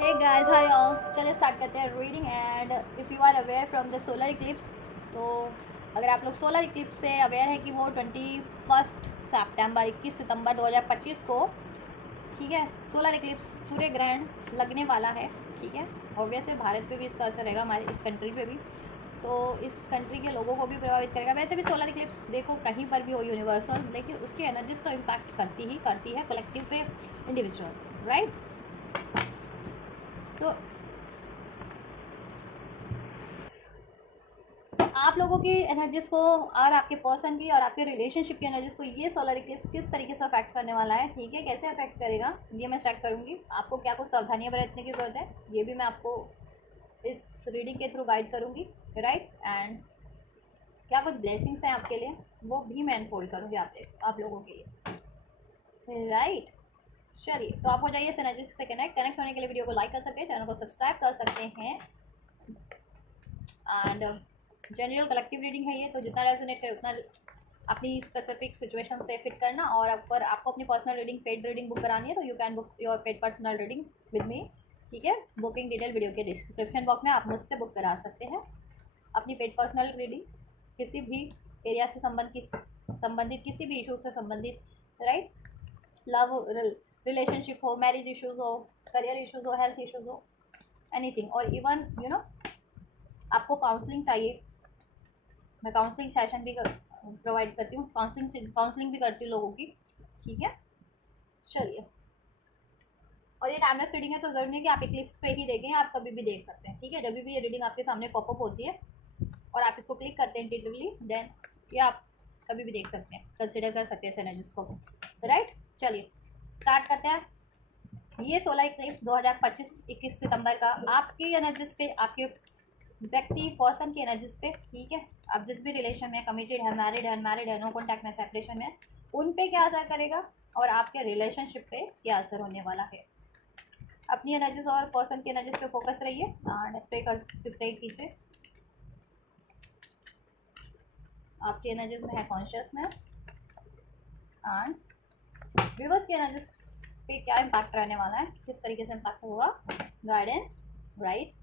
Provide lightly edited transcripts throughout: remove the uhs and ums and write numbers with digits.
हे guys hi all, चलिए start करते हैं reading. And if you are aware from the solar eclipse, तो अगर आप लोग सोलर इक्लिप्स से अवेयर है कि वो 21 सितंबर 21 सितंबर 2025 को, ठीक है, सोलर इक्लिप्स सूर्य ग्रहण लगने वाला है। ठीक है, ऑब्वियसली भारत पे भी इसका असर रहेगा, हमारे इस कंट्री पे भी, तो इस कंट्री के लोगों को भी प्रभावित करेगा। वैसे भी सोलर इक्लिप्स देखो कहीं पर भी हो यूनिवर्सल, लेकिन उसकी एनर्जीज तो इम्पैक्ट करती है कलेक्टिव पे, इंडिविजुअल, राइट। तो आप लोगों की एनर्जीज को और आपके पर्सन की और आपके रिलेशनशिप की एनर्जीज को ये सोलर इक्लिप्स किस तरीके से अफेक्ट करने वाला है, ठीक है, कैसे अफेक्ट करेगा, ये मैं चेक करूंगी। आपको क्या कुछ सावधानियां बरतने की जरूरत है, ये भी मैं आपको इस रीडिंग के थ्रू गाइड करूंगी, राइट। एंड क्या कुछ ब्लेसिंग्स हैं आपके लिए, वो भी मैं अनफोल्ड करूंगी आप लोगों के लिए, राइट। चलिए, तो आप हो जाइए इस एनर्जी से कनेक्ट होने के लिए वीडियो को लाइक कर सकते हैं, चैनल को सब्सक्राइब कर सकते हैं। एंड जनरल कलेक्टिव रीडिंग है ये, तो जितना रेजोनेट करे उतना अपनी स्पेसिफिक सिचुएशन से फिट करना। और अगर आपको अपनी personal reading paid reading book करानी है तो you can book your paid personal reading with me, ठीक है। बुकिंग डिटेल वीडियो के डिस्क्रिप्शन बॉक्स में आप मुझसे बुक करा सकते हैं अपनी पेड पर्सनल रीडिंग, किसी भी एरिया से संबंधित किसी भी इशू से संबंधित, राइट। लव रिलेशनशिप हो, मैरिज इशूज़ हो, करियर इशूज़ हो, हेल्थ इशूज़ हो, एनीथिंग। और इवन आपको काउंसलिंग चाहिए, मैं काउंसलिंग सेशन भी प्रोवाइड करती हूँ, काउंसलिंग भी करती हूँ लोगों की, ठीक है। चलिए, और ये टाइमलेस रीडिंग है, तो ज़रूरी नहीं कि आप क्लिप्स पे ही देखें, आप कभी भी देख सकते हैं, ठीक है। जब भी ये रीडिंग आपके सामने पॉपअप होती है और आप इसको क्लिक करते हैं इंटेटिवली, देन ये आप कभी भी देख सकते हैं, कंसिडर कर सकते हैं इस एनर्जीज को, राइट। चलिए स्टार्ट करते हैं। ये 16 इक्लिप्स 2025 21 सितंबर का आपकी एनर्जीज पे, आपके व्यक्ति पर्सन की एनर्जीज पे, ठीक है। आप जिस भी रिलेशन में, कमिटेड है, मैरिड है, अनमैरिड है, नो कॉन्टैक्ट में, सेपरेशन में, उन पे क्या असर करेगा और आपके रिलेशनशिप पे क्या असर होने वाला है। अपनी एनर्जीज और पर्सन की एनर्जीज पे फोकस रहिए एंड प्रे कीजिए। आपकी एनर्जीज में है कॉन्शियसनेस एंड व्यूअर्स की एनर्जीज पे क्या इम्पैक्ट रहने वाला है, किस तरीके से इम्पैक्ट होगा, guidance, right.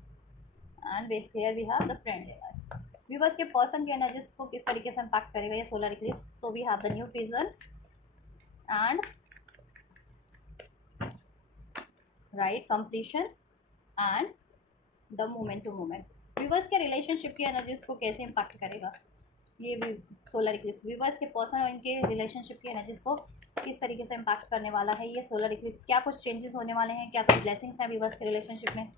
And here we have the friendliness. Viewers के पर्सन की एनर्जीज को किस तरीके से इम्पैक्ट करेगा ये solar eclipse. So we have the new vision and right completion and the moment to moment. Viewers के रिलेशनशिप की एनर्जीज को कैसे इम्पैक्ट करेगा ये भी सोलर इक्लिप्स। व्यूअर्स के पर्सन और इनके रिलेशनशिप की एनर्जीज को किस तरीके से इम्पैक्ट करने वाला है ये सोलर इक्लिप्स। क्या कुछ चेंजेस होने वाले हैं, क्या कुछ ब्लेसिंग्स हैं व्यूअर्स के रिलेशनशिप में,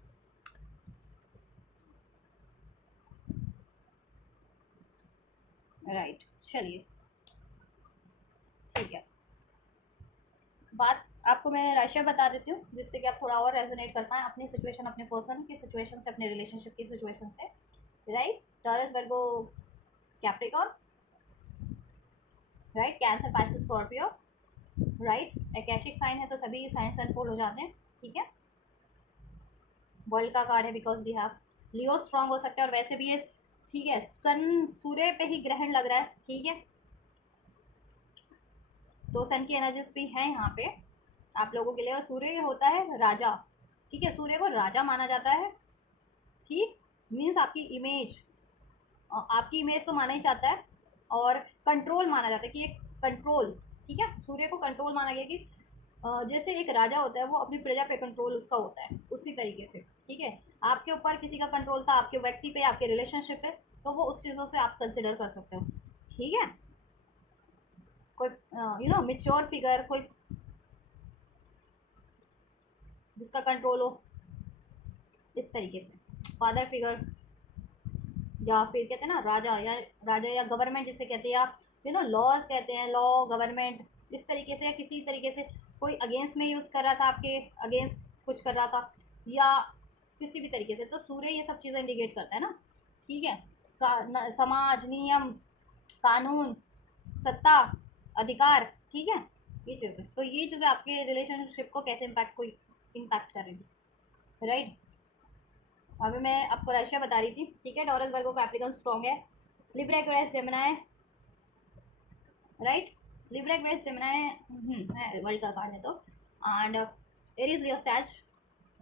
राइट। चलिए ठीक है, बात आपको मैं राशिया बता देती हूँ जिससे कि आप थोड़ा और रेजोनेट कर पाएँ अपनी सिचुएशन, अपने पर्सन की सिचुएशन से, अपने रिलेशनशिप की सिचुएशन से, right. Taurus, Virgo, Capricorn, right, Cancer, Pisces, Scorpio, right. एकैशिक साइन है तो सभी साइंस अनफोल्ड हो जाते हैं, ठीक है। वर्ल्ड का कार्ड है because we have Leo, strong हो सकता है। और वैसे भी ये, ठीक है, सन सूर्य पे ही ग्रहण लग रहा है, ठीक है, तो सन की एनर्जीज भी है यहाँ पे आप लोगों के लिए। और सूर्य होता है राजा, ठीक है, सूर्य को राजा माना जाता है, ठीक। मीन्स आपकी इमेज तो माना ही चाहता है, और कंट्रोल माना जाता है कि एक कंट्रोल, ठीक है, सूर्य को कंट्रोल माना गया कि जैसे एक राजा होता है वो अपनी प्रजा पे कंट्रोल उसका होता है, उसी तरीके से, ठीक है। आपके ऊपर किसी का कंट्रोल था, आपके व्यक्ति पे, आपके रिलेशनशिप पे, तो वो उस चीज़ों से आप कंसिडर कर सकते हो, ठीक है। कोई मेच्योर फिगर, कोई जिसका कंट्रोल हो इस तरीके से, फादर फिगर, या फिर कहते हैं ना राजा या गवर्नमेंट जिसे कहते हैं, या लॉज कहते हैं, लॉ, गवर्नमेंट, इस तरीके से, या किसी तरीके से कोई अगेंस्ट में यूज़ कर रहा था, आपके अगेंस्ट कुछ कर रहा था, या किसी भी तरीके से, तो सूर्य ये सब चीज़ें इंडिकेट करता है ना, ठीक है। समाज, नियम, कानून, सत्ता, अधिकार, ठीक है, ये चीज़ें, तो ये चीज़ें आपके रिलेशनशिप को कैसे इम्पैक्ट करेंगी, राइट। अभी मैं आपको रशिया बता रही थी, ठीक है। टॉरस, वर्गो, कैप्रिकॉर्न स्ट्रॉन्ग है। Libra, Aquarius, Gemini, right. Libra, Aquarius, Gemini है, वर्ल्ड का कार्ड है तो। एंड एरीज, लियो, सैज,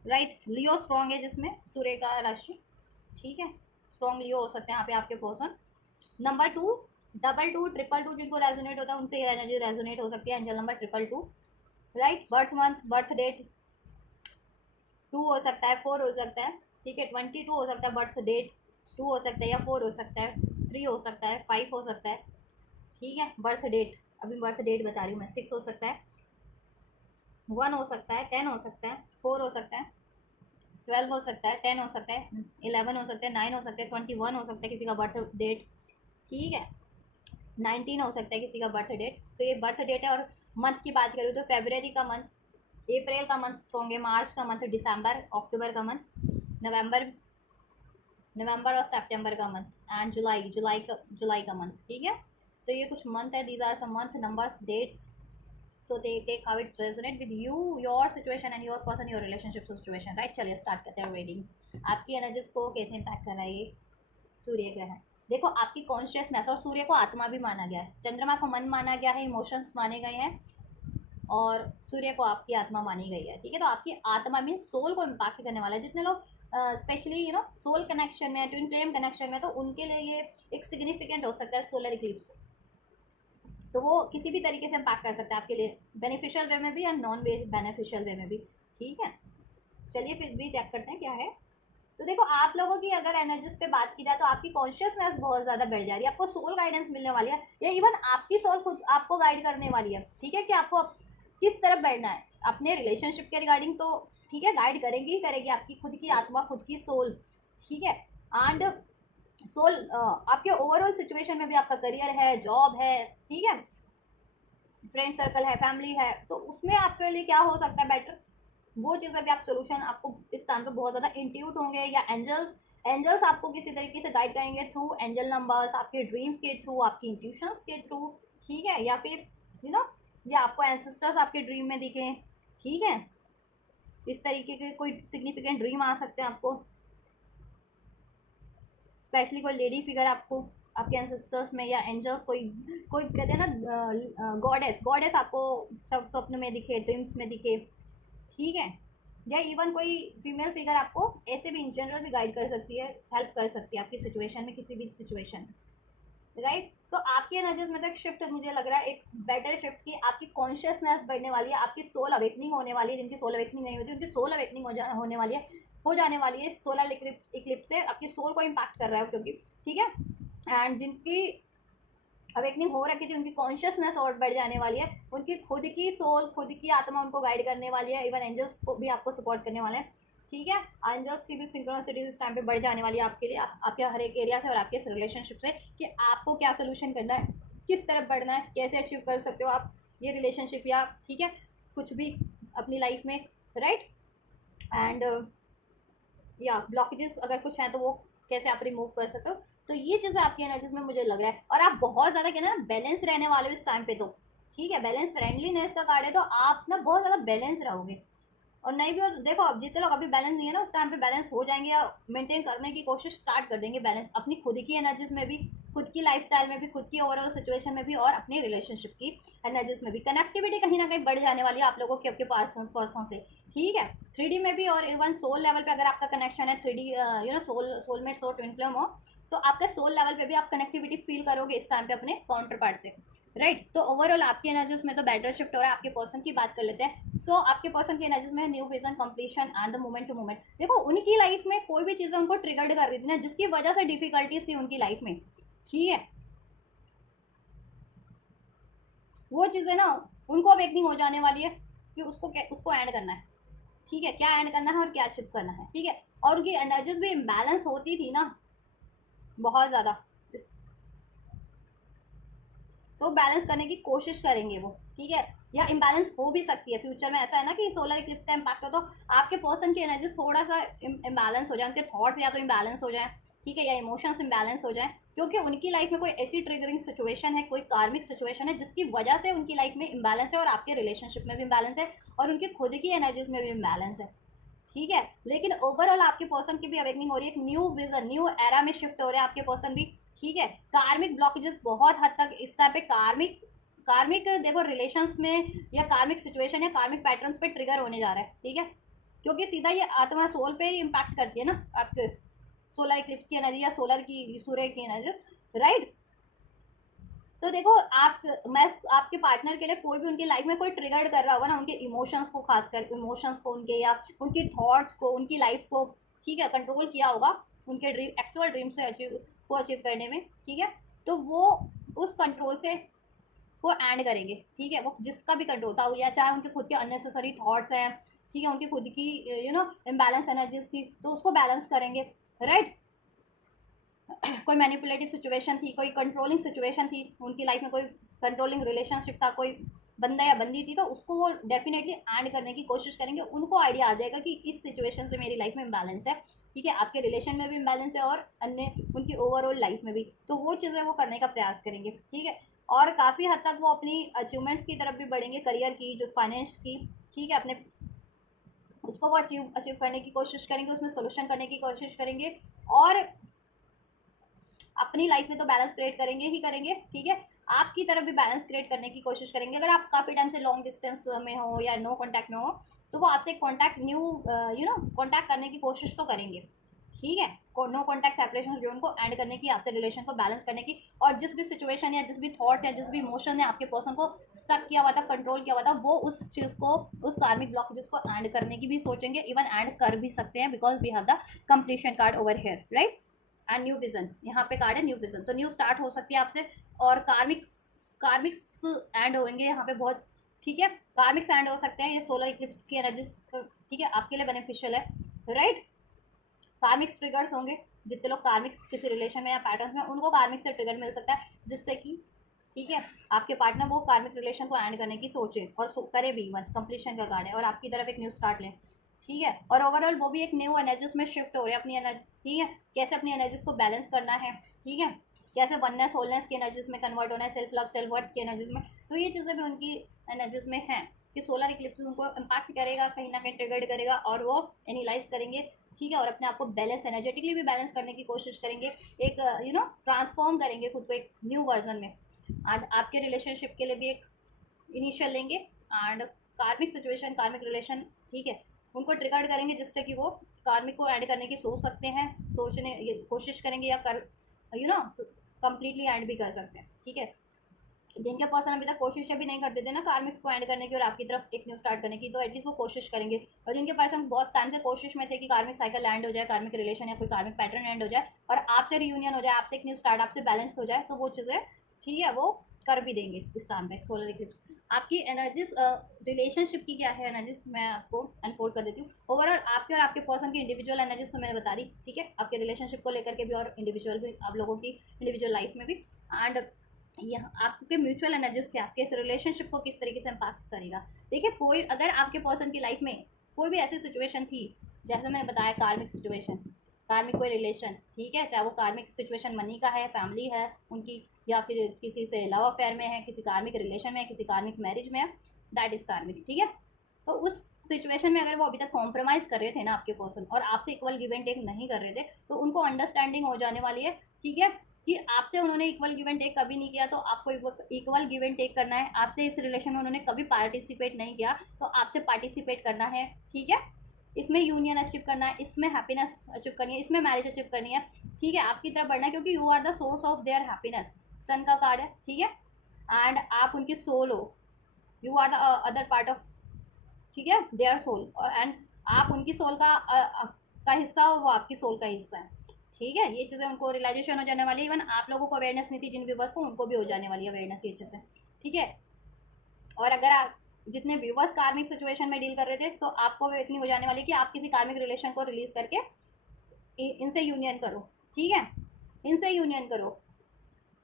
राइट। लियो स्ट्रॉन्ग है जिसमें सूर्य का राशि, ठीक है, स्ट्रॉन्ग लियो हो सकते हैं यहाँ पे आपके पर्सन। नंबर 2, डबल 2, ट्रिपल 2 जिनको रेजोनेट होता है उनसे ये एनर्जी रेजोनेट हो सकती है। Angel number triple 2, right. Birth month, birth date 2 हो सकता है, 4 हो सकता है, ठीक है। 22 हो सकता है बर्थ डेट, 2 हो सकता है या 4 हो सकता है, 3 हो सकता है, 5 हो सकता है, ठीक है। बर्थ डेट, अभी बर्थ डेट बता रही हूँ मैं, 6 हो सकता है, 1 हो सकता है, 10 हो सकता है, 4 हो सकता है, 12 हो सकता है, 10 हो सकता है, 11 हो सकता है, 9 हो सकता है, 21 हो सकता है किसी का बर्थ डेट, ठीक है। 19 हो सकता है किसी का बर्थ डेट। तो ये बर्थ डेट है। और मंथ की बात करूँ तो फेब्रवरी का मंथ, अप्रैल का मंथ स्ट्रॉन्ग है, मार्च का मंथ, दिसंबर, अक्टूबर का मंथ, नवंबर, नवंबर और सितंबर का मंथ, एंड जुलाई का मंथ, ठीक है। तो ये कुछ मंथ है, these are some month numbers, dates, so they take how it's resonate with you, your situation and your person, your relationship situation, right. चलिए स्टार्ट करते हैं रीडिंग। आपकी एनर्जीज को कैसे इम्पैक्ट कर रहा है ये सूर्य ग्रहण। देखो आपकी कॉन्शियसनेस, और सूर्य को आत्मा भी माना गया है, चंद्रमा को मन माना गया है, इमोशंस माने गए हैं, और सूर्य को आपकी आत्मा मानी गई है, ठीक है। तो आपकी आत्मा मीन सोल को इम्पैक्ट करने वाला है। जितने लोग स्पेशली सोल कनेक्शन में, ट्विन फ्लेम कनेक्शन में, तो उनके लिए ये एक सिग्निफिकेंट हो सकता है सोलर इक्लिप्स। तो वो किसी भी तरीके से इम्पैक्ट कर सकता है आपके लिए, बेनिफिशियल वे में भी और नॉन बेनिफिशियल वे में भी, ठीक है। चलिए फिर भी चेक करते हैं क्या है। तो देखो आप लोगों की अगर एनर्जीज पे बात की जाए तो आपकी कॉन्शियसनेस बहुत ज़्यादा बढ़ जा रही है, आपको सोल गाइडेंस मिलने वाली है, या इवन आपकी सोल खुद आपको गाइड करने वाली है, ठीक है, कि आपको किस तरफ बढ़ना है अपने रिलेशनशिप के रिगार्डिंग। तो ठीक है, गाइड करेगी ही करेगी आपकी खुद की आत्मा, खुद की सोल, ठीक है। एंड सोल आपके ओवरऑल सिचुएशन में भी, आपका करियर है, जॉब है, ठीक है, फ्रेंड सर्कल है, फैमिली है, तो उसमें आपके लिए क्या हो सकता है बेटर, वो चीज़ अभी आप सोल्यूशन आपको इस टाइम पे बहुत ज़्यादा इंट्यूट होंगे, या एंजल्स, एंजल्स आपको किसी तरीके से गाइड करेंगे थ्रू एंजल नंबर्स, आपके ड्रीम्स के थ्रू, आपकी इंट्यूशंस के थ्रू, ठीक है। या फिर यू नो या आपको एंसेस्टर्स आपके ड्रीम में दिखें, ठीक है। इस तरीके के कोई सिग्निफिकेंट ड्रीम आ सकते हैं आपको, स्पेशली कोई लेडी फिगर आपको आपके एंसेस्टर्स में, या एंजल्स, कोई कोई कहते हैं ना गॉडेस, गॉडेस आपको सब स्वप्न में दिखे, ड्रीम्स में दिखे, ठीक है। या इवन कोई फीमेल फिगर आपको ऐसे भी इन जनरल भी गाइड कर सकती है, हेल्प कर सकती है आपकी सिचुएशन में, किसी भी सिचुएशन में, राइट। तो आपकी एनर्जीज में तो एक शिफ्ट मुझे लग रहा है, एक बेटर शिफ्ट की आपकी कॉन्शियसनेस बढ़ने वाली है, आपकी सोल अवेकनिंग होने वाली है। जिनकी सोल अवेकनिंग नहीं होती उनकी सोल अवेकनिंग होने वाली है, हो जाने वाली है। सोलर इक्लिप्स से आपकी सोल को इम्पैक्ट कर रहा है क्योंकि, ठीक है। एंड जिनकी अवेकनिंग हो रखी थी उनकी कॉन्शियसनेस और बढ़ जाने वाली है, उनकी खुद की सोल, खुद की आत्मा उनको गाइड करने वाली है, इवन एंजल्स को भी आपको सपोर्ट करने वाले हैं, ठीक है। एंजल्स की भी सिंक्रोनिसिटी इस टाइम पे बढ़ जाने वाली है आपके लिए, आपके हर एक एरिया से और आपके रिलेशनशिप से, कि आपको क्या सोल्यूशन करना है, किस तरफ बढ़ना है, कैसे अचीव कर सकते हो आप ये रिलेशनशिप, या ठीक है कुछ भी अपनी लाइफ में, राइट। एंड या ब्लॉकेजेस अगर कुछ हैं तो वो कैसे आप रिमूव कर सकते हो। तो ये चीज़ें आपकी एनर्जीज में मुझे लग रहा है, और आप बहुत ज़्यादा कहना ना बैलेंस रहने वाले हो इस टाइम पे, तो ठीक है, बैलेंस फ्रेंडलीनेस का कार्ड है, तो आप ना बहुत ज़्यादा बैलेंस रहोगे। और नहीं भी हो तो देखो, अब जितने लोग अभी बैलेंस नहीं है ना, उस टाइम पे बैलेंस हो जाएंगे, या मेंटेन करने की कोशिश स्टार्ट कर देंगे बैलेंस, अपनी खुद की एनर्जीज में भी, खुद की लाइफस्टाइल में भी, खुद की ओवरऑल सिचुएशन में भी, और अपने रिलेशनशिप की एनर्जीज में भी। कनेक्टिविटी कहीं ना कहीं बढ़ जाने वाली है आप लोगों के, आपके पर्सन से, ठीक है। 3D में भी, और इवन सोल लेवल पे अगर आपका कनेक्शन है 3D, soulmate, soul twin flame हो, तो आपका सोल लेवल पे भी आप कनेक्टिविटी फील करोगे इस टाइम पे अपने काउंटर पार्ट से, राइट। तो ओवरऑल आपकी एनर्जीज में तो बेटर शिफ्ट हो रहा है। आपके पर्सन की बात कर लेते हैं। सो आपके पर्सन की एनर्जीज में new vision, completion and the moment to moment. देखो उनकी लाइफ में कोई भी चीज़ें उनको ट्रिगर्ड कर रही थी ना, जिसकी वजह से डिफिकल्टीज थी उनकी लाइफ में, ठीक है, वो चीज़ें ना उनको अवेकनिंग हो जाने वाली है कि उसको एंड करना है, ठीक है, क्या एंड करना है और क्या अचीव करना है, ठीक है। और उनकी एनर्जीज भी इम्बैलेंस होती थी ना बहुत ज़्यादा, तो बैलेंस करने की कोशिश करेंगे वो, ठीक है। या इम्बैलेंस हो भी सकती है फ्यूचर में, ऐसा है ना कि सोलर इक्लिप्स का इम्पैक्ट हो तो आपके पर्सन की एनर्जी थोड़ा सा इम्बैलेंस हो जाए, उनके थॉट्स या तो इम्बैलेंस हो जाए, ठीक है, या इमोशंस इम्बैलेंस हो जाए, क्योंकि उनकी लाइफ में कोई ऐसी ट्रिगरिंग सिचुएशन है, कोई कार्मिक सिचुएशन है जिसकी वजह से उनकी लाइफ में इम्बैलेंस है, और आपके रिलेशनशिप में भी इम्बैलेंस है, और उनकी खुद की एनर्जीज में भी इम्बैलेंस है, ठीक है। लेकिन ओवरऑल आपके पर्सन की भी अवेकनिंग हो रही है, एक न्यू विजन, न्यू एरा में शिफ्ट हो रहे हैं आपके पर्सन भी, ठीक है। कार्मिक ब्लॉकेजेस बहुत हद तक इस टाइप पे कार्मिक कार्मिक देखो रिलेशंस में, या कार्मिक सिचुएशन या कार्मिक पैटर्न्स पे ट्रिगर होने जा रहा है, ठीक है। क्योंकि सीधा ये आत्मा सोल पे ही इम्पैक्ट करती है ना आपके सोलर इक्लिप्स की एनर्जी या सोलर की सूर्य की एनर्जी, राइट। तो देखो आप, मैं आपके पार्टनर के लिए कोई भी उनकी लाइफ में कोई ट्रिगर कर रहा होगा ना, उनके इमोशंस को, खासकर इमोशंस को उनके, या उनकी थॉट्स को, उनकी लाइफ को, ठीक है, कंट्रोल किया होगा उनके ड्रीम, एक्चुअल ड्रीम से अचीव करने में, ठीक है। तो वो उस कंट्रोल से वो एंड करेंगे, ठीक है। वो जिसका भी कंट्रोल था, या चाहे उनके खुद के अननेसेसरी थॉट्स हैं, ठीक है, उनकी खुद की इम्बैलेंस एनर्जीज थी, तो उसको बैलेंस करेंगे, राइट। कोई मैनिपुलेटिव सिचुएशन थी, कोई कंट्रोलिंग सिचुएशन थी उनकी लाइफ में, कोई कंट्रोलिंग रिलेशनशिप था, कोई बंदा या बंदी थी, तो उसको वो डेफिनेटली एंड करने की कोशिश करेंगे। उनको आइडिया आ जाएगा कि इस सिचुएशन से मेरी लाइफ में इम्बैलेंस है, ठीक है, आपके रिलेशन में भी इम्बैलेंस है और अन्य उनकी ओवरऑल लाइफ में भी, तो वो चीज़ें वो करने का प्रयास करेंगे, ठीक है। और काफ़ी हद तक वो अपनी अचीवमेंट्स की तरफ भी बढ़ेंगे, करियर की, जो फाइनेंस की, ठीक है, अपने उसको वो अचीव अचीव करने की कोशिश करेंगे, उसमें सोल्यूशन करने की कोशिश करेंगे, और अपनी लाइफ में तो बैलेंस क्रिएट करेंगे ही करेंगे, ठीक है। आपकी तरफ भी बैलेंस क्रिएट करने की कोशिश करेंगे। अगर आप काफ़ी टाइम से लॉन्ग डिस्टेंस में हो या नो कांटेक्ट में हो, तो वो आपसे कांटेक्ट न्यू कांटेक्ट करने की कोशिश तो करेंगे, ठीक है। नो कांटेक्ट सेपरेशन जो उनको एंड करने की, आपसे रिलेशन को बैलेंस करने की, और जिस भी सिचुएशन या जिस भी थॉट्स या जिस भी इमोशन ने आपके पर्सन को स्टक किया हुआ था, कंट्रोल किया हुआ था, वो उस चीज़ को, उस कार्मिक ब्लॉकेजेस को एंड करने की भी सोचेंगे, इवन एंड कर भी सकते हैं, because we have the completion card over here, right. And new vision, यहाँ पे कार्ड है न्यू विजन, तो न्यू स्टार्ट हो सकती है आपसे। और कार्मिक्स, कार्मिक्स एंड होंगे यहाँ पे बहुत, ठीक है, कार्मिक्स एंड हो सकते हैं, ये सोलर इक्लिप्स की एनर्जी, ठीक है, आपके लिए बेनिफिशियल है, राइट। कार्मिक्स ट्रिगर्स होंगे, जितने लोग कार्मिक्स किसी रिलेशन में या पैटर्न में, उनको कार्मिक से ट्रिगर मिल सकता है, जिससे कि, ठीक है, आपके पार्टनर वो कार्मिक रिलेशन को एंड करने की सोचे और करे भी, वन कंप्लीशन का कार्ड है, और आपकी तरफ एक न्यू स्टार्ट लें, ठीक है। और ओवरऑल वो भी एक न्यू एनर्जीज में शिफ्ट हो रहे हैं अपनी एनर्जी, ठीक है, कैसे अपनी एनर्जीज को बैलेंस करना है, ठीक है, कैसे वननेस होलनेस की एनर्जीज में कन्वर्ट होना है, सेल्फ लव सेल्फ वर्थ की एनर्जीज में, तो ये चीज़ें भी उनकी एनर्जीज में हैं, कि सोलर इक्लिप्स उनको इम्पैक्ट करेगा, कहीं ना कहीं ट्रिगर्ड करेगा, और वो एनालाइज करेंगे, ठीक है, और अपने आप को बैलेंस, एनर्जेटिकली भी बैलेंस करने की कोशिश करेंगे, एक ट्रांसफॉर्म करेंगे खुद को एक न्यू वर्जन में, एंड आपके रिलेशनशिप के लिए भी एक इनिशियल लेंगे, एंड कार्मिक सिचुएशन, कार्मिक रिलेशन, ठीक है, उनको ट्रिगर्ड करेंगे, जिससे कि वो कार्मिक को ऐड करने की सोच सकते हैं, सोचने ये कोशिश करेंगे, या कर कंप्लीटली ऐड भी कर सकते हैं, ठीक है। जिनके पर्सन अभी तक कोशिश भी नहीं करते थे ना कार्मिक्स को एंड करने की और आपकी तरफ एक न्यू स्टार्ट करने की, तो एटलीस्ट वो कोशिश करेंगे। और जिनके पर्सन बहुत टाइम से कोशिश में थे कि कार्मिक साइकिल एंड हो जाए, कार्मिक रिलेशन या कोई कार्मिक पैटर्न एंड हो जाए, और आपसे रियूनियन हो जाए, आपसे एक न्यू स्टार्ट, आपसे बैलेंस हो जाए, तो वो चीज़ें, ठीक है, वो कर भी देंगे इस टाइम पे सोलर इक्लिप्स। आपकी एनर्जीज, रिलेशनशिप की क्या है एनर्जीज, मैं आपको अनफोल्ड कर देती हूँ। ओवरऑल आपके और आपके पर्सन की इंडिविजुअल एनर्जीज तो मैंने बता दी, ठीक है, आपके रिलेशनशिप को लेकर के भी, और इंडिविजुअल भी, आप लोगों की इंडिविजुअल लाइफ में भी, एंड यहाँ आपके म्यूचुअल एनर्जीज के आपके इस रिलेशनशिप को किस तरीके से इम्पैक्ट करेगा। देखिए, कोई अगर आपके पर्सन की लाइफ में कोई भी ऐसी सिचुएशन थी, जैसे मैंने बताया कार्मिक सिचुएशन, कार्मिक कोई रिलेशन, ठीक है, चाहे वो कार्मिक सिचुएशन मनी का है, फैमिली है उनकी, या फिर किसी से लव अफेयर में है, किसी कार्मिक रिलेशन में है, किसी कार्मिक मैरिज में है, दैट इज कार्मिक, ठीक है। तो उस सिचुएशन में अगर वो अभी तक कॉम्प्रोमाइज़ कर रहे थे ना आपके पर्सन, और आपसे इक्वल गिव एंड टेक नहीं कर रहे थे, तो उनको अंडरस्टैंडिंग हो जाने वाली है, ठीक है, कि आपसे उन्होंने इक्वल गिव एंड टेक कभी नहीं किया, तो आपको इक्वल गिव एंड टेक करना है। आपसे इस रिलेशन में उन्होंने कभी पार्टिसिपेट नहीं किया, तो आपसे पार्टिसिपेट करना है, ठीक है। इसमें यूनियन अचीव करना है, इसमें हैप्पीनेस अचीव करनी है, इसमें मैरिज अचीव करनी है, ठीक है, आपकी तरफ बढ़ना है, क्योंकि you are the source of their happiness, sun का कार्ड है, ठीक है, एंड आप उनकी सोल हो, you are the other part of, ठीक है, देयर सोल, एंड आप उनकी सोल का हिस्सा हो, वो आपकी सोल का हिस्सा है, ठीक है। ये चीज़ें उनको रियलाइजेशन हो जाने वाली है, इवन आप लोगों को अवेयरनेस नहीं थी जिन व्यूवर्स को, उनको भी हो जाने वाली है अवेयरनेस ये चीज़ें, ठीक है। और अगर आप जितने व्यूवर्स कार्मिक सिचुएशन में डील कर रहे थे, तो आपको भी इतनी हो जाने वाली कि आप किसी कार्मिक रिलेशन को रिलीज करके इनसे यूनियन करो, ठीक है, इनसे यूनियन करो।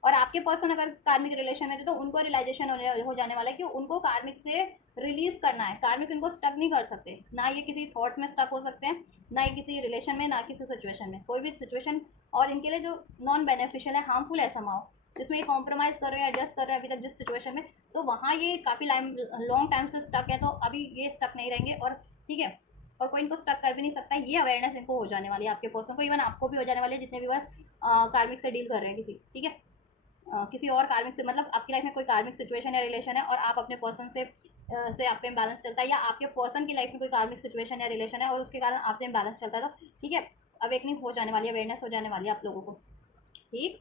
और आपके पर्सन अगर कार्मिक रिलेशन में थे, तो उनको रियलाइजेशन हो जाने वाला है कि उनको कार्मिक से रिलीज करना है, कार्मिक इनको स्टक नहीं कर सकते, ना ये किसी थॉट्स में स्टक हो सकते हैं, ना ये किसी रिलेशन में, ना किसी सिचुएशन में, कोई भी सिचुएशन, और इनके लिए जो नॉन बेनिफिशियल है, हार्मफुल है समाओ, जिसमें ये कॉम्प्रोमाइज़ कर रहे हैं, एडजस्ट कर रहे हैं अभी तक जिस सिचुएशन में, तो वहाँ ये काफ़ी लॉन्ग टाइम से स्टक है, तो अभी ये स्टक नहीं रहेंगे, और ठीक है, और कोई इनको स्टक कर भी नहीं सकता, ये अवेयरनेस इनको हो जाने वाली है आपके पर्सन को, इवन आपको भी हो जाने वाली है, जितने भी बस कार्मिक से डील कर रहे हैं किसी, ठीक है, किसी और कार्मिक से, मतलब आपकी लाइफ में कोई कार्मिक सिचुएशन या रिलेशन है, और आप अपने पर्सन से से आपका इम्बैलेंस चलता है, या आपके पर्सन की लाइफ में कोई कार्मिक सिचुएशन या रिलेशन है और उसके कारण आपसे इम्बैलेंस चलता है, तो ठीक है, अवेकनिंग हो जाने वाली है, अवेयरनेस हो जाने वाली है आप लोगों को, ठीक,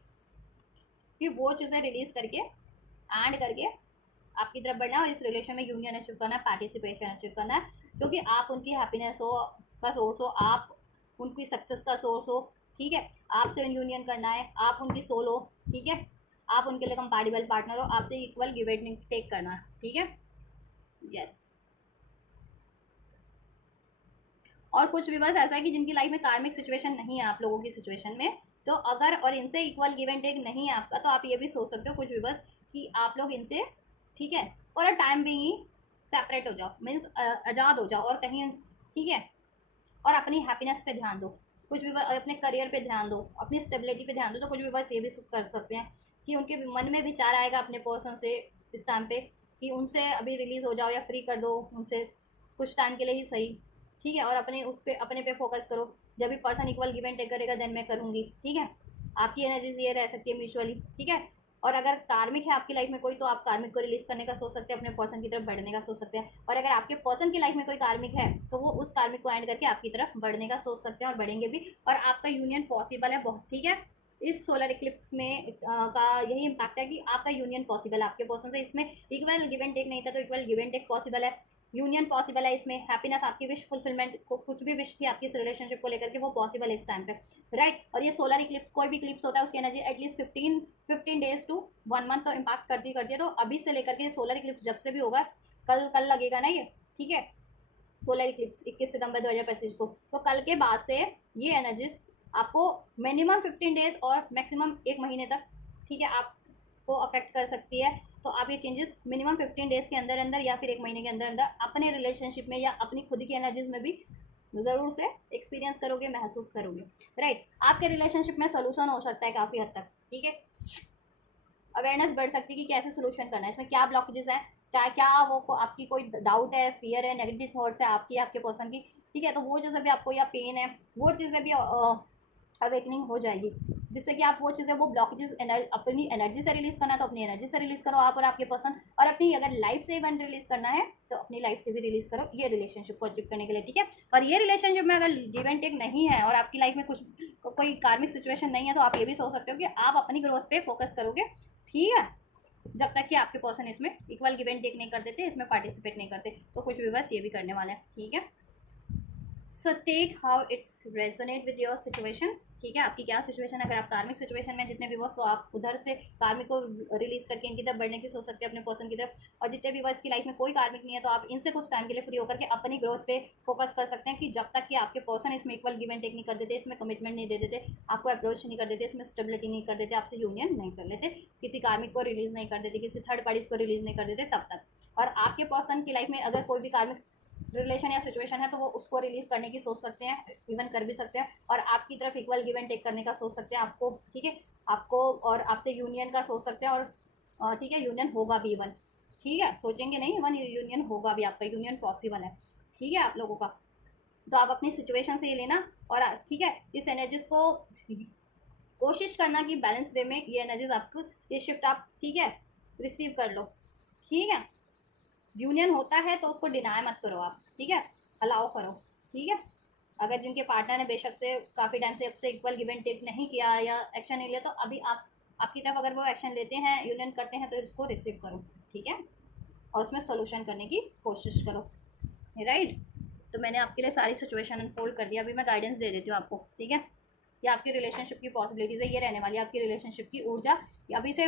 कि वो चीज़ें रिलीज करके एंड करके आपकी तरफ बढ़ना है और इस रिलेशन में यूनियन अचीव करना है, पार्टिसिपेशन अचीव करना है, क्योंकि आप उनकी हैप्पीनेस हो का सोर्स हो, आप उनकी सक्सेस का सोर्स हो, ठीक है, आपसे यूनियन करना है, आप उनकी सोल हो, ठीक है, आप उनके लिए कंपैटिबल पार्टनर हो, आपसे इक्वल गिव एंड टेक करना है, ठीक है, यस। और कुछ व्यूवर्स ऐसा है कि जिनकी लाइफ में कार्मिक सिचुएशन नहीं है आप लोगों की सिचुएशन में, तो अगर और इनसे इक्वल गिव एंड टेक नहीं है आपका, तो आप ये भी सोच सकते हो कुछ व्यूवर्स कि आप लोग इनसे, ठीक है, for a time being he separate हो जाओ, मीन्स आज़ाद हो जाओ और कहीं, ठीक है, और अपनी हैप्पीनेस पे ध्यान दो, कुछ व्यूवर्स अपने करियर पे ध्यान दो, अपनी स्टेबिलिटी पे ध्यान दो, तो कुछ व्यूवर्स ये भी कर सकते हैं कि उनके मन में विचार आएगा अपने पर्सन से इस टाइम पे कि उनसे अभी रिलीज़ हो जाओ या फ्री कर दो उनसे कुछ टाइम के लिए ही सही, ठीक है, और अपने पे फोकस करो, जब भी person equal give and take करेगा देन मैं करूँगी, ठीक है, आपकी एनर्जीज ये रह सकती है म्यूचुअली, ठीक है, और अगर कार्मिक है आपकी लाइफ में कोई, तो आप कार्मिक को रिलीज करने का सोच सकते हैं, अपने पर्सन की तरफ बढ़ने का सोच सकते हैं, और अगर आपके पर्सन की लाइफ में कोई कार्मिक है तो वो उस कार्मिक को एंड करके आपकी तरफ बढ़ने का सोच सकते हैं और बढ़ेंगे भी, और आपका यूनियन पॉसिबल है बहुत, ठीक है, इस सोलर इक्लिप्स में का यही इम्पैक्ट है कि आपका यूनियन पॉसिबल है आपके पर्सन से, इसमें इक्वल गिव एंड टेक नहीं था तो equal give and take possible है, यूनियन पॉसिबल है, इसमें हैप्पीनेस, आपकी विश फुलफिलमेंट को, कुछ भी विश थी आपकी इस रिलेशनशिप को लेकर के वो पॉसिबल है इस टाइम पे, राइट। और ये सोलर इक्लिप्स कोई भी इक्लिप्स होता है उसकी energy at least 15 days to 1 month तो इम्पैक्ट करती है, तो अभी से लेकर के सोलर इक्लिप्स जब से भी होगा, कल लगेगा ना ये, ठीक है, सोलर इक्लिप्स 21 सितंबर 2025 को, तो कल के बाद से ये एनर्जीज आपको मिनिमम 15 डेज और मैक्सिमम 1 महीने तक, ठीक है, आपको अफेक्ट कर सकती है, तो आप ये चेंजेस मिनिमम 15 डेज के अंदर अंदर या फिर 1 महीने के अंदर अंदर अपने रिलेशनशिप में या अपनी खुद की एनर्जीज में भी ज़रूर से एक्सपीरियंस करोगे, महसूस करोगे, राइट। आपके रिलेशनशिप में सोल्यूशन हो सकता है काफ़ी हद तक, ठीक है, अवेयरनेस बढ़ सकती है कि कैसे सोल्यूशन करना है, इसमें क्या ब्लॉकेजेस हैं, चाहे क्या वो आपकी कोई डाउट है, फियर है, नेगेटिव थॉट्स है आपकी, आपके पर्सन की, ठीक है, तो वो चीज़ें भी आपको, या पेन है, वो चीज़ें भी अवेकनिंग हो जाएगी, जिससे कि आप वो चीज़ें, वो ब्लॉकेजेस अपनी एनर्जी से रिलीज करना है तो अपनी एनर्जी से रिलीज करो आप और आपके पर्सन, और अपनी अगर लाइफ से इवन रिलीज करना है तो अपनी लाइफ से भी रिलीज करो ये रिलेशनशिप को अचीव करने के लिए, ठीक है। और ये रिलेशनशिप में अगर गिव एंड टेक नहीं है और आपकी लाइफ में कुछ कोई कार्मिक सिचुएशन नहीं है, तो आप ये भी सोच सकते हो कि आप अपनी ग्रोथ पे फोकस करोगे, ठीक है, जब तक कि आपके पर्सन इसमें इक्वल गिव एंड टेक नहीं कर देते, इसमें पार्टिसिपेट नहीं करते, तो कुछ व्यूवर्स ये भी करने वाले हैं, ठीक है। So take how it's resonate with your situation, ठीक है, आपकी क्या सिचुएशन है, अगर आप कार्मिक सिचुएशन में जितने व्यूवर्स, तो आप उधर से कार्मिक को रिलीज करके इनकी तरफ बढ़ने की सोच सकते हैं अपने पर्सन की तरफ, और जितने व्यूवर्स की लाइफ में कोई कार्मिक नहीं है तो आप इनसे कुछ टाइम के लिए फ्री होकर के अपनी ग्रोथ पे फोकस कर सकते हैं, कि जब तक कि आपके पर्सन इसमें इक्वल गिव एंड टेक नहीं कर देते, इसमें कमिटमेंट नहीं दे देते, आपको अप्रोच नहीं कर देते, इसमें स्टेबिलिटी नहीं कर देते, आपसे यूनियन नहीं कर लेते, किसी कार्मिक को रिलीज नहीं कर देते, किसी थर्ड पार्टीज को रिलीज नहीं कर देते, तब तक। और आपके पर्सन की लाइफ में अगर कोई भी कार्मिक रिलेशन या सिचुएशन है तो वो उसको रिलीज करने की सोच सकते हैं, इवन कर भी सकते हैं, और आपकी तरफ इक्वल गिव एंड टेक करने का सोच सकते हैं आपको, ठीक है, आपको और आपसे यूनियन का सोच सकते हैं, और ठीक है, यूनियन होगा भी इवन, ठीक है, सोचेंगे नहीं, इवन यूनियन होगा भी, आपका यूनियन पॉसिबल है, ठीक है, आप लोगों का। तो आप अपनी सिचुएशन से ये लेना, और ठीक है, इस एनर्जीज को कोशिश करना कि बैलेंस वे में ये एनर्जीज आपको, ये शिफ्ट आप, ठीक है, रिसीव कर लो, ठीक है, यूनियन होता है तो उसको डिनाई मत करो आप, ठीक है, अलाउ करो, ठीक है, अगर जिनके पार्टनर ने बेशक से काफ़ी टाइम से आपसे इक्वल गिव एंड टेक नहीं किया या एक्शन नहीं लिया, तो अभी आप आपकी तरफ अगर वो एक्शन लेते हैं, यूनियन करते हैं, तो इसको रिसीव करो, ठीक है, और उसमें सोल्यूशन करने की कोशिश करो, राइट। तो मैंने आपके लिए सारी सिचुएशन अनफोल्ड कर दिया, अभी मैं गाइडेंस दे देती हूँ आपको, ठीक है, ये आपकी रिलेशनशिप की पॉसिबिलिटीज़ है, ये रहने वाली है आपकी रिलेशनशिप की ऊर्जा, अभी से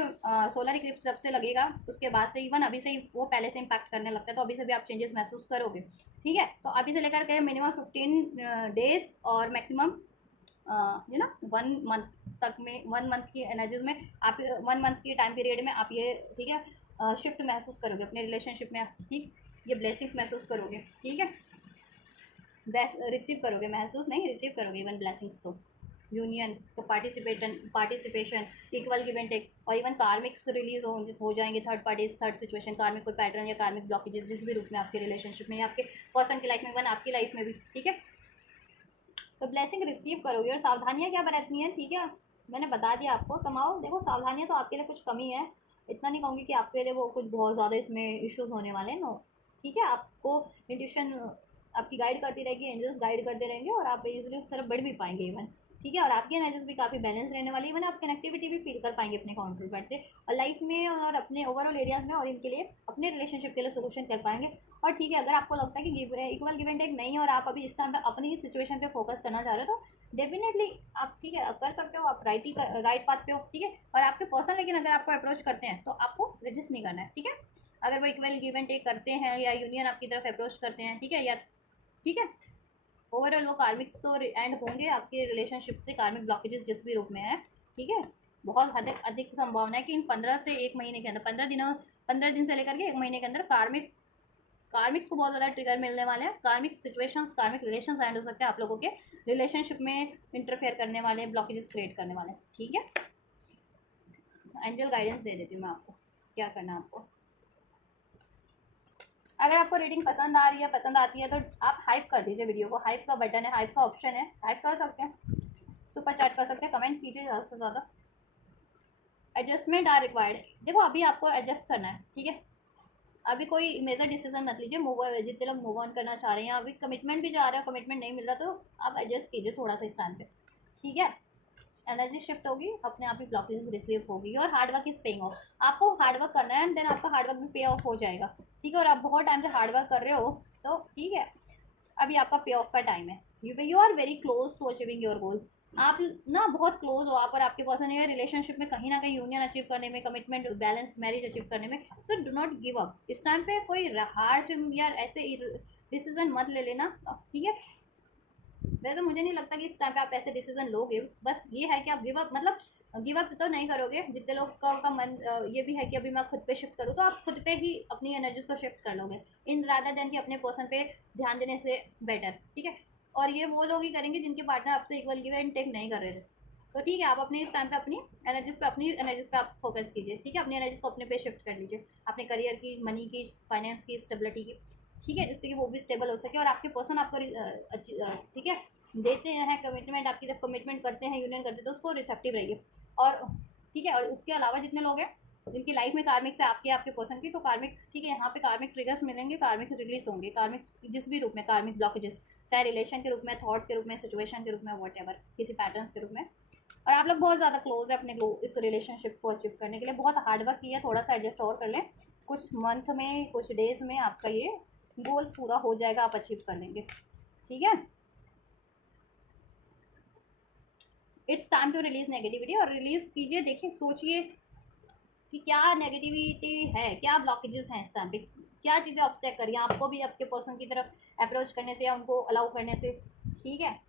सोलर इक्लिप्स जब से लगेगा उसके बाद से, इवन अभी से ही वो पहले से इम्पैक्ट करने लगता है, तो अभी से भी आप चेंजेस महसूस करोगे, ठीक है, तो अभी से लेकर के मिनिमम 15 डेज और मैक्सिमम 1 मंथ तक में, 1 मंथ की एनर्जीज में आप, 1 मंथ की टाइम पीरियड में आप ये, ठीक है, शिफ्ट महसूस करोगे अपने रिलेशनशिप में, ठीक, ये ब्लेसिंग्स महसूस करोगे, ठीक है, रिसीव करोगे, महसूस नहीं, रिसीव करोगे इवन ब्लेसिंग्स, तो यूनियन, तो participation, equal give and take, और इवन कार्मिक्स रिलीज हो जाएंगे, थर्ड पार्टीज, थर्ड सिचुएशन, कार्मिक कोई पैटर्न या कार्मिक ब्लॉकेजेस जिस भी रूप में आपके रिलेशनशिप में या आपके पर्सन की लाइफ में, इवन आपकी लाइफ में भी, ठीक है, तो ब्लेसिंग रिसीव करोगे। और सावधानियाँ क्या बरतनी है, ठीक है, मैंने बता दिया आपको, समाओ, देखो सावधानियाँ तो आपके लिए कुछ कमी है, इतना नहीं कहूँगी कि आपके लिए वो कुछ बहुत ज़्यादा इसमें इश्यूज होने वाले हैं, नो, ठीक है, आपको इंट्यूशन आपकी गाइड करती रहेगी, एंजल्स गाइड करते रहेंगे और आप इजीली उस तरफ बढ़ भी पाएंगे इवन। ठीक है, और आपकी एनर्जीज भी काफ़ी बैलेंस रहने वाली है, इवन आप कनेक्टिविटी भी फील कर पाएंगे अपने काउंटर पार्ट से और लाइफ में और अपने ओवरऑल एरियाज में और इनके लिए अपने रिलेशनशिप के लिए सोल्यूशन कर पाएंगे। और ठीक है, अगर आपको लगता है कि इक्वल गिव एंड टेक नहीं है और आप अभी इस टाइम पे अपनी ही सिचुएशन पे फोकस करना चाह रहे हो तो डेफिनेटली आप ठीक है कर सकते हो, आप राइट पाथ पे हो। ठीक है, और आपके पर्सन लेकिन अगर आपको अप्रोच करते हैं तो आपको रजिस्ट नहीं करना है। ठीक है, अगर वो इक्वल गिव एंड टेक करते हैं या यूनियन आपकी तरफ अप्रोच करते हैं, ठीक है, या ठीक है, ओवरऑल वो कार्मिक्स तो एंड होंगे आपके रिलेशनशिप से, कार्मिक ब्लॉकेजेस जिस भी रूप में है। ठीक है, बहुत अधिक संभावना है कि इन 15 से 1 महीने के अंदर, 15 दिन से लेकर के 1 महीने के अंदर कार्मिक्स को बहुत ज़्यादा ट्रिगर मिलने वाले हैं। कार्मिक सिचुएशंस, कार्मिक रिलेशंस एंड हो सकते हैं आप लोगों के रिलेशनशिप में इंटरफेयर करने वाले, ब्लॉकेजेस क्रिएट करने वाले। ठीक है, एंजल गाइडेंस दे देती हूँ मैं आपको क्या करना है आपको। अगर आपको रीडिंग पसंद आ रही है, पसंद आती है तो आप हाइप कर दीजिए वीडियो को। हाइप का बटन है, हाइप का ऑप्शन है, हाइप कर सकते हैं, सुपर चैट कर सकते हैं, कमेंट कीजिए ज़्यादा से ज़्यादा। Adjustment are required. देखो अभी आपको एडजस्ट करना है। ठीक है, अभी कोई मेजर डिसीजन मत लीजिए। जितने लोग मूव ऑन करना चाह रहे हैं, अभी कमिटमेंट भी चाह रहे हो, कमिटमेंट नहीं मिल रहा तो आप एडजस्ट कीजिए थोड़ा सा इस टाइम पे। ठीक है, एनर्जी शिफ्ट होगी, अपने आप ही ब्लॉकेजेस रिसीव होगी और हार्डवर्क इज पेइंग ऑफ। आपको हार्डवर्क करना है एंड देन आपका हार्डवर्क भी पे ऑफ हो जाएगा। ठीक है, और आप बहुत टाइम से हार्डवर्क कर रहे हो तो ठीक है, अभी आपका पे ऑफ का टाइम है। You are very close to achieving your goal. आप ना बहुत क्लोज हो, आप और आपके पर्सन है रिलेशनशिप में कहीं ना कहीं यूनियन अचीव करने में, कमिटमेंट बैलेंस मैरिज अचीव करने में। तो डू नॉट गिव अप। इस टाइम पे कोई हार्श या ऐसे डिसीजन मत ले लेना। ठीक है, वैसे तो मुझे नहीं लगता कि इस टाइम पे आप ऐसे डिसीजन लोगे। बस ये है कि आप गिव अप, मतलब गिव अप तो नहीं करोगे। जितने लोग का मन ये भी है कि अभी मैं खुद पे शिफ्ट करूँ, तो आप खुद पे ही अपनी एनर्जीज को शिफ्ट कर लोगे इन रादर देन कि अपने पर्सन पे ध्यान देने से बेटर। ठीक है, और ये वो लोग ही करेंगे जिनके पार्टनर आपसे इक्वल गिव एंड टेक नहीं कर रहे थे। तो ठीक है, आप अपने इस टाइम पे अपनी एनर्जीज पे आप फोकस कीजिए। ठीक है, अपनी एनर्जीज को अपने पे शिफ्ट कर लीजिए, अपने करियर की, मनी की, फाइनेंस की, स्टेबिलिटी की। ठीक है, जिससे कि वो भी स्टेबल हो सके और आपके पर्सन आपको ठीक है देते हैं कमिटमेंट, आपकी जब कमिटमेंट करते हैं, यूनियन करते हैं तो उसको रिसेप्टिव रहिए। और ठीक है, और उसके अलावा जितने लोग हैं जिनकी लाइफ में कार्मिक से आपके पर्सन की, तो कार्मिक ठीक है, यहाँ पे कार्मिक ट्रिगर्स मिलेंगे, कार्मिक रिलीज होंगे, कार्मिक जिस भी रूप में, कार्मिक ब्लॉकेजेस, चाहे रिलेशन के रूप में, थॉट्स के रूप में, सिचुएशन के रूप में, वॉट एवर, किसी पैटर्न्स के रूप में। और आप लोग बहुत ज़्यादा क्लोज है अपने इस रिलेशनशिप को अचीव करने के लिए, बहुत हार्डवर्क किया, थोड़ा सा एडजस्ट और कर लें, कुछ मंथ में, कुछ डेज में आपका ये गोल पूरा हो जाएगा, आप अचीव कर लेंगे। ठीक है, it's time to release negativity. और रिलीज कीजिए, देखिए, सोचिए कि क्या नेगेटिविटी है, क्या ब्लॉकेजेस हैं इस टाइम पे, क्या चीज़ें ऑब्स्टेक करिए आपको भी आपके पर्सन की तरफ अप्रोच करने से या उनको अलाउ करने से। ठीक है,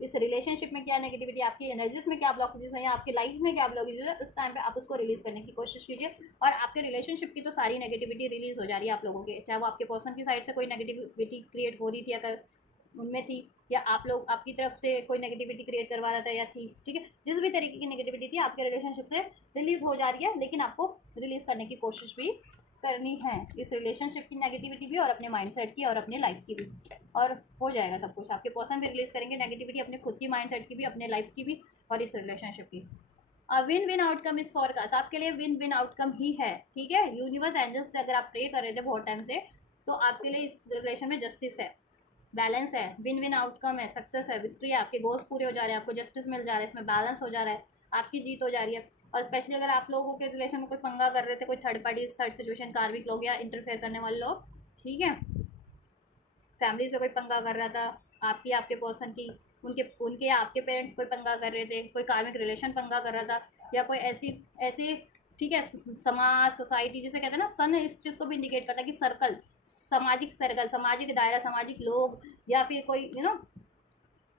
इस रिलेशनशिप में क्या नेगेटिविटी, आपकी एनर्जीज में क्या ब्लॉकेजेस हैं या आपकी लाइफ में क्या ब्लॉकेजेस है, उस टाइम पे आप उसको रिलीज करने की कोशिश कीजिए। और आपके रिलेशनशिप की तो सारी नेगेटिविटी रिलीज हो जा रही है आप लोगों के, चाहे वो आपके पर्सन की साइड से कोई नेगेटिविटी क्रिएट हो रही थी अगर उनमें थी, या आप लोग आपकी तरफ से कोई नेगेटिविटी क्रिएट करवा रहा था या थी। ठीक है, जिस भी तरीके की नेगेटिविटी थी आपके रिलेशनशिप से रिलीज हो जा रही है, लेकिन आपको रिलीज करने की कोशिश भी करनी है, इस रिलेशनशिप की नेगेटिविटी भी और अपने माइंडसेट की और अपने लाइफ की भी। और हो जाएगा सब कुछ, आपके पर्सन भी रिलीज करेंगे नेगेटिविटी, अपने खुद की माइंडसेट की भी, अपने लाइफ की भी और इस रिलेशनशिप की। Win win outcome is forecast, आपके लिए विन विन आउटकम ही है। ठीक है, यूनिवर्स एंजल्स से अगर आप प्रे कर रहे थे बहुत टाइम से, तो आपके लिए इस रिलेशन में जस्टिस है, बैलेंस है, विन विन आउटकम है, सक्सेस है, विक्ट्री है, आपके गोल्स पूरे हो जा रहे हैं, आपको जस्टिस मिल जा रहा है, इसमें बैलेंस हो जा रहा है, आपकी जीत हो जा रही है। और स्पेशली अगर आप लोगों के रिलेशन में कोई पंगा कर रहे थे, कोई थर्ड पार्टी, थर्ड सिचुएशन, कार्मिक लोग या इंटरफेयर करने वाले लोग, ठीक है, फैमिली से कोई पंगा कर रहा था, आपकी आपके पर्सन की, उनके उनके आपके पेरेंट्स कोई पंगा कर रहे थे, कोई कार्मिक रिलेशन पंगा कर रहा था, या कोई ऐसी ऐसी ठीक है, समाज, सोसाइटी जिसे कहते हैं ना, सन इस चीज़ को भी इंडिकेट करता है कि सर्कल, सामाजिक सर्कल, सामाजिक दायरा, सामाजिक लोग, या फिर कोई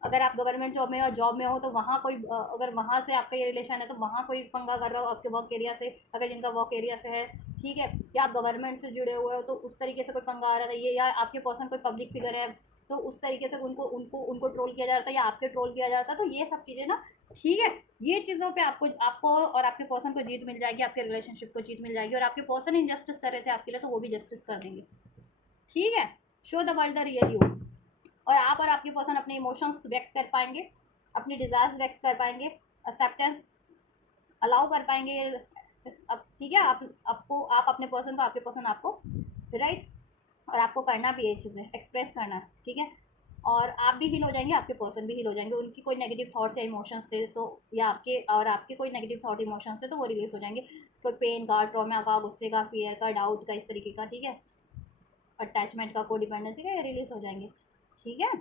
अगर आप गवर्नमेंट जॉब में, या जॉब में हो तो वहाँ कोई अगर वहाँ से आपका ये रिलेशन है तो वहाँ कोई पंगा कर रहा हो आपके वर्क एरिया से, अगर जिनका वर्क एरिया से है। ठीक है, या आप गवर्नमेंट से जुड़े हुए हो तो उस तरीके से कोई पंगा आ रहा था ये, या आपके पर्सन कोई पब्लिक फिगर है तो उस तरीके से उनको उनको उनको ट्रोल किया जा रहा था या आपके ट्रोल किया जा रहा था, तो ये सब चीज़ें ना, ठीक है, ये चीज़ों पे आपको आपको और आपके पर्सन को जीत मिल जाएगी, आपके रिलेशनशिप को जीत मिल जाएगी। और आपके पर्सन इनजस्टिस कर रहे थे आपके लिए तो वो भी जस्टिस कर देंगे। ठीक है, show the world the real you. और आप और आपके पर्सन अपने इमोशंस व्यक्त कर पाएंगे, अपने डिज़ायर्स व्यक्त कर पाएंगे, एक्सेप्टेंस अलाउ कर पाएंगे। अब ठीक है, आप अपने पर्सन को, आपके पर्सन आपको राइट। और आपको करना भी ये चीज़ें एक्सप्रेस करना है, ठीक है। और आप भी हील हो जाएंगे, आपके पर्सन भी हील हो जाएंगे। उनकी कोई नेगेटिव थॉट्स या इमोशंस थे तो, या आपके कोई नेगेटिव थॉट इमोशंस थे तो वो रिलीज हो जाएंगे। कोई पेन का, ट्रॉमा का, गुस्से का, फियर का, डाउट का, इस तरीके का, ठीक है, अटैचमेंट का, को डिपेंडेंसी का, ये रिलीज हो जाएंगे, ठीक है।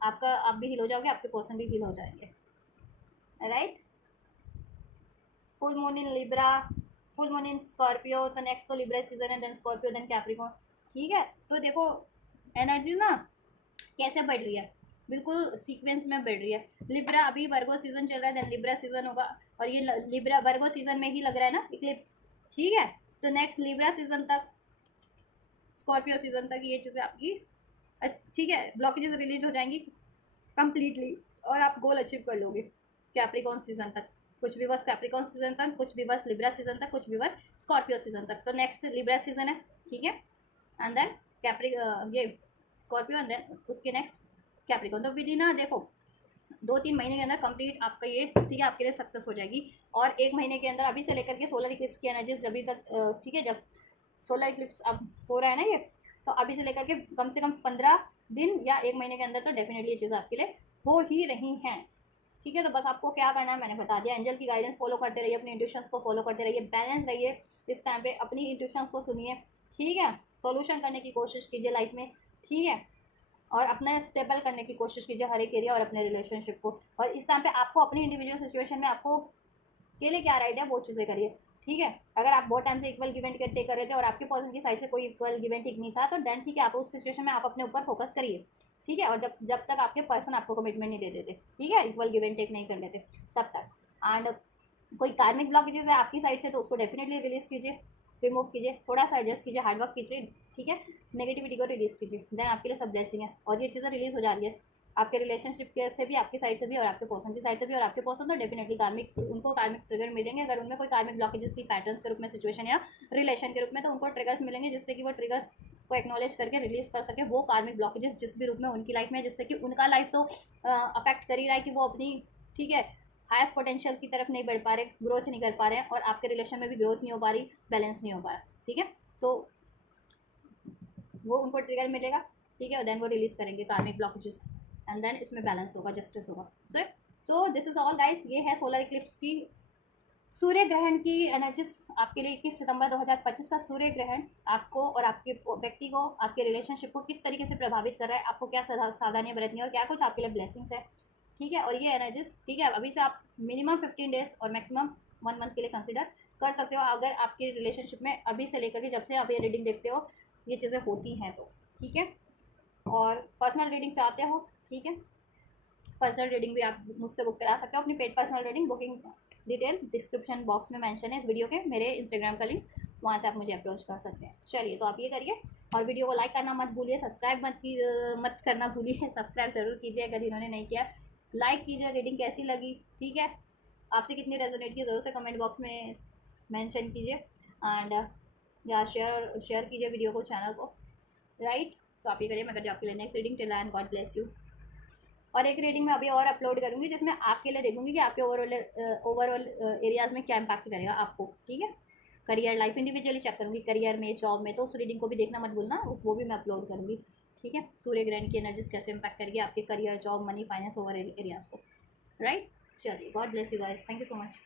आप भी हील हो जाओगे, आपके पर्सन भी हील हो जाएंगे, right. Full moon in Libra, full moon in Scorpio, तो नेक्स्ट तो लिब्रा सीजन है, देन स्कॉर्पियो, देन कैप्रिकॉर्न, ठीक है। तो देखो एनर्जी ना कैसे बढ़ रही है, बिल्कुल सीक्वेंस में बढ़ रही है। लिब्रा अभी वर्गो सीजन चल रहा है, देन लिब्रा सीजन होगा, और ये लिब्रा वर्गो सीजन में ही लग रहा है ना इक्लिप्स, ठीक है। तो नेक्स्ट लिब्रा सीजन तक, स्कॉर्पियो सीजन तक ये चीज़ें आपकी ठीक है, ब्लॉकेजेस रिलीज हो जाएंगी कंप्लीटली, और आप गोल अचीव कर लोगे कैप्रिकॉन सीजन तक। कुछ व्यूवर्स कैप्रिकॉन सीजन तक, कुछ व्यूवर्स लिब्रा सीजन तक, कुछ व्यूवर स्कॉर्पियो सीजन तक। तो नेक्स्ट लिब्रा सीजन है, ठीक है, एंड देन कैप्रि ये स्कॉर्पियो, एंड देन उसके नेक्स्ट कैप्रिकॉन। तो विधि ना देखो 2-3 महीने के अंदर कंप्लीट आपका ये, ठीक है, आपके लिए सक्सेस हो जाएगी। और 1 महीने के अंदर अभी से लेकर के सोलर इक्लिप्स की एनर्जीज जब तक, ठीक है, जब सोलर इक्लिप्स अब हो रहा है ना ये, तो अभी से लेकर के कम से कम 15 दिन या 1 महीने के अंदर तो डेफिनेटली ये चीज़ आपके लिए हो ही रही हैं, ठीक है। तो बस आपको क्या करना है मैंने बता दिया, एंजल की गाइडेंस फॉलो करते रहिए, अपने इंट्यूशंस को फॉलो करते रहिए, बैलेंस रहिए इस टाइम पे, अपनी इंट्यूशंस को सुनिए, ठीक है। सॉल्यूशन करने की कोशिश कीजिए लाइफ में, ठीक है। और अपना स्टेबल करने की कोशिश कीजिए हर एक एरिया और अपने रिलेशनशिप को। और इस टाइम पे आपको अपनी इंडिविजुअल सिचुएशन में आपको के लिए क्या राइट है वो चीज़ें करिए, ठीक है। अगर आप बहुत टाइम से इक्वल गिव एंड टेक कर रहे थे और आपके पर्सन की साइड से कोई इक्वल गिव एंड टेक नहीं था, तो देन ठीक है, आप उस सिचुएशन में आप अपने ऊपर फोकस करिए, ठीक है। और जब जब तक आपके पर्सन आपको कमिटमेंट नहीं देते थे, ठीक है, इक्वल गिव एंड टेक नहीं कर लेते तब तक। एंड कोई कार्मिक ब्लॉकेजेस है आपकी साइड से तो उसको डेफिनेटली रिलीज कीजिए, रिमूव कीजिए, थोड़ा सा एडजस्ट कीजिए, हार्डवर्क कीजिए, ठीक है। नेगेटिविटी को रिलीज कीजिए, देन आपके लिए सब ब्लेसिंग है। और ये चीज़ें रिलीज हो जा रही है आपके रिलेशनशिप के से भी, आपकी साइड से भी, और आपके पर्सन की साइड से भी। और आपके पर्सन तो डेफिनेटली कार्मिक, उनको कार्मिक ट्रिगर मिलेंगे, अगर उनमें कोई कार्मिक ब्लॉकेजेस की पैटर्न्स के रूप में सिचुएशन या रिलेशन के रूप में, तो उनको ट्रिगर्स मिलेंगे जिससे कि वो ट्रिगर्स को एक्नॉलेज करके रिलीज कर सके वो कार्मिक ब्लॉकेजेस जिस भी रूप में उनकी लाइफ में, जिससे कि उनका लाइफ तो अफेक्ट कर ही रहा है कि वो अपनी, ठीक है, हायर पोटेंशियल की तरफ नहीं बढ़ पा रहे, ग्रोथ नहीं कर पा रहे हैं, और आपके रिलेशन में भी ग्रोथ नहीं हो पा रही, बैलेंस नहीं हो पा रहा, ठीक है। तो वो उनको ट्रिगर मिलेगा, ठीक है, और देन वो रिलीज करेंगे कार्मिक ब्लॉकेजेस, एंड देन इसमें बैलेंस होगा, जस्टिस होगा, sir. So this is all guys, ये है सोलर इक्लिप्स की सूर्य ग्रहण की एनर्जीज आपके लिए। 21 सितंबर 2025 का सूर्य ग्रहण आपको और आपके व्यक्ति को, आपके रिलेशनशिप को किस तरीके से प्रभावित कर रहा है, आपको क्या सावधानियां बरतनी है, और क्या कुछ आपके लिए ब्लेसिंग्स है, ठीक है। और ये एनर्जीज, ठीक है, अभी से आप मिनिमम 15 डेज और मैक्सिमम 1 मंथ के लिए कंसिडर कर सकते हो, अगर आपके रिलेशनशिप में अभी से लेकर के जब से आप ये रीडिंग देखते हो ये चीज़ें होती हैं तो, ठीक है। और पर्सनल रीडिंग चाहते हो, ठीक है, पर्सनल रीडिंग भी आप मुझसे बुक करा सकते हो। अपनी paid personal reading booking detail description box में मेंशन है इस वीडियो के, मेरे इंस्टाग्राम का लिंक, वहाँ से आप मुझे अप्रोच कर सकते हैं। चलिए, तो आप ये करिए, और वीडियो को लाइक करना मत भूलिए, सब्सक्राइब मत करना भूलिए, सब्सक्राइब ज़रूर कीजिए अगर इन्होंने नहीं किया, लाइक कीजिए, रीडिंग कैसी लगी, ठीक है, आपसे कितनी रेजोनेट की ज़रूर से कमेंट बॉक्स में मैंशन कीजिए, एंड या शेयर कीजिए वीडियो को, चैनल को, राइट। तो आप ये करिए, मैं करती हूँ आपके लिए next reading. Till and God bless you. और एक रीडिंग मैं अभी और अपलोड करूँगी जिसमें आपके लिए देखूंगी कि आपके ओवरऑल एरियाज़ में क्या इम्पैक्ट करेगा आपको, ठीक है। करियर लाइफ इंडिविजुअली चेक करूँगी, करियर में, जॉब में, तो उस रीडिंग को भी देखना मत भूलना, वो भी मैं अपलोड करूँगी, ठीक है। सूर्य ग्रहण की एनर्जीज कैसे इम्पैक्ट करेगी आपके career, job, money, finance, over areas को, राइट। चलिए, God bless you guys, thank you so much.